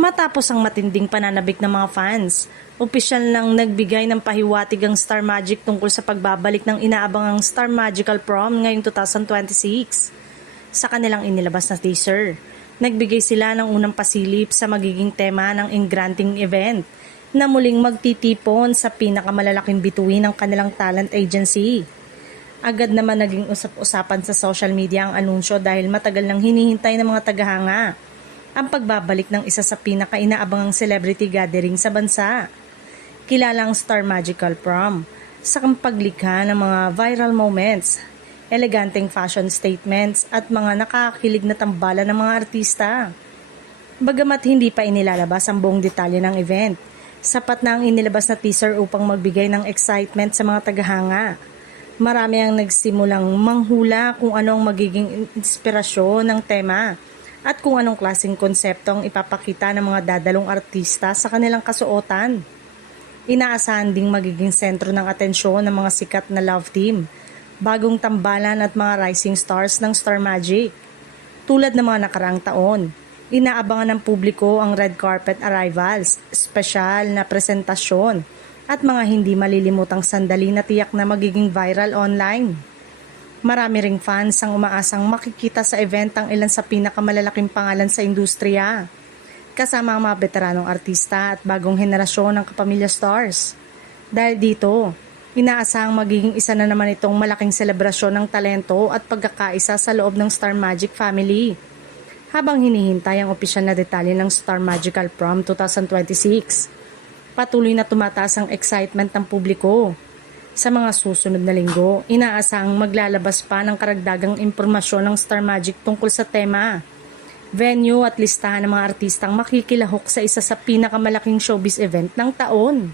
Matapos ang matinding pananabik ng mga fans, opisyal nang nagbigay ng pahiwatig ang Star Magic tungkol sa pagbabalik ng inaabangang Star Magical Prom ngayong 2026. Sa kanilang inilabas na teaser, nagbigay sila ng unang pasilip sa magiging tema ng engranting event na muling magtitipon sa pinakamalalaking bituin ng kanilang talent agency. Agad naman naging usap-usapan sa social media ang anunsyo dahil matagal nang hinihintay ng mga tagahanga ang pagbabalik ng isa sa pinaka-inaabangang celebrity gathering sa bansa. Kilalang Star Magical Prom sa paglikha ng mga viral moments, eleganteng fashion statements at mga nakakakilig na tambalan ng mga artista. Bagamat hindi pa inilalabas ang buong detalye ng event, sapat na ang inilabas na teaser upang magbigay ng excitement sa mga tagahanga. Marami ang nagsimulang manghula kung ano ang magiging inspirasyon ng tema at kung anong klaseng konsepto ang ipapakita ng mga dadalong artista sa kanilang kasuotan. Inaasahan ding magiging sentro ng atensyon ng mga sikat na love team, bagong tambalan at mga rising stars ng Star Magic. Tulad ng mga nakaraang taon, inaabangan ng publiko ang red carpet arrivals, espesyal na presentasyon at mga hindi malilimutang sandali na tiyak na magiging viral online. Marami ring fans ang umaasang makikita sa event ang ilan sa pinakamalalaking pangalan sa industriya, kasama ang mga veteranong artista at bagong henerasyon ng kapamilya stars. Dahil dito, inaasahang magiging isa na naman itong malaking selebrasyon ng talento at pagkakaisa sa loob ng Star Magic family. Habang hinihintay ang opisyal na detalye ng Star Magical Prom 2026, patuloy na tumataas ang excitement ng publiko. Sa mga susunod na linggo, inaasahang maglalabas pa ng karagdagang impormasyon ng Star Magic tungkol sa tema, venue at listahan ng mga artistang makikilahok sa isa sa pinakamalaking showbiz event ng taon.